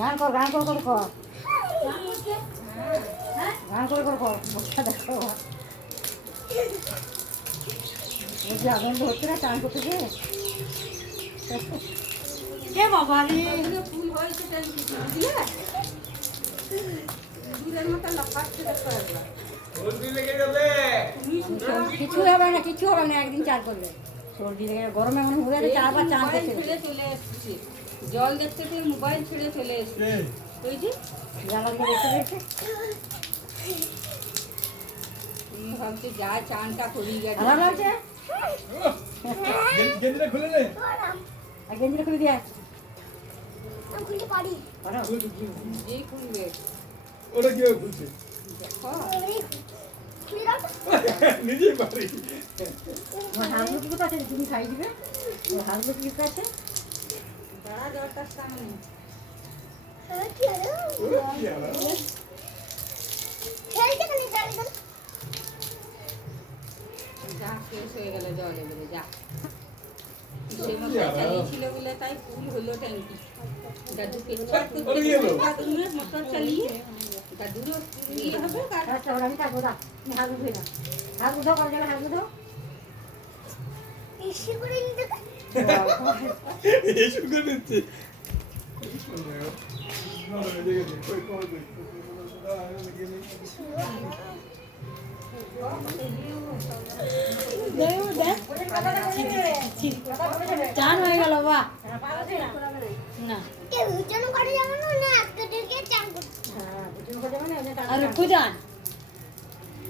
গান কর গান কর করে কর। গান করে করে কর। মুখটা দেখো। বলছি আনন্দ হচ্ছে না চান করতে গিয়ে? কে বাবা রে? ফুল হয়েছে তাই কিছু বুঝলে দুধের মতো লাফাচ্ছে দেখো একবার কিছু হবে না কিছু হবে না একদিন চান করবে সর্দি লেগে গরমে মনে হয়ে চারবার চান করতে। চলে এসেছে। জল দেখতে পেয়ে মোবাইল ছেড়ে চলে এসেছে ওই যে দেখতে তুমি ভাবছ যা চানটা করি গেছে আরাম লাগছে গেঞ্জিটা খুলে নে। আর গেঞ্জিটা খুলে দিয়ে আমি খুলতে পারি পারো? খুলবে। ওটা কীভাবে খুলছে? দেখো। এই খুলে দাও তো। নিজেই পারি তোমার হাতগুলো কি আছে? তুমি খাই দিবে? ওর হাতগুলো যা হয়ে তাই ফুল হলো ট্যাঙ্কি দাদু পেচ্ছাপ করতে ওরে মোটর চালিয়ে দাদুরও ইয়ে হবে আচ্ছা আমি থাকব না হাত উঠো কর যাবে উঠো করে নিতে চান হয়ে গেল বা না। আর পূজান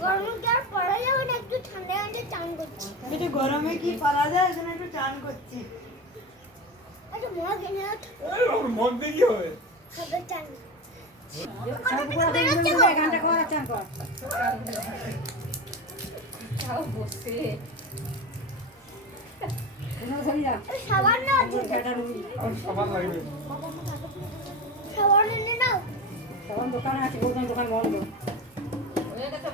কি পড়া যাবে না, একটু ঠান্ডা ঠান্ডা চান করছি। একটু গরমে কি করা যায়? এখানে একটু চান করছি। একটু মগ এনে দাও মগ দিয়ে কি হবে? খাবে চান। গানটা কর চান কর। তাও বসে। তুমি চলে যাও এই সাবান না সাবান লাগবে। সাবান এনে নাও। দোকানে আছে দোকান বন্ধ।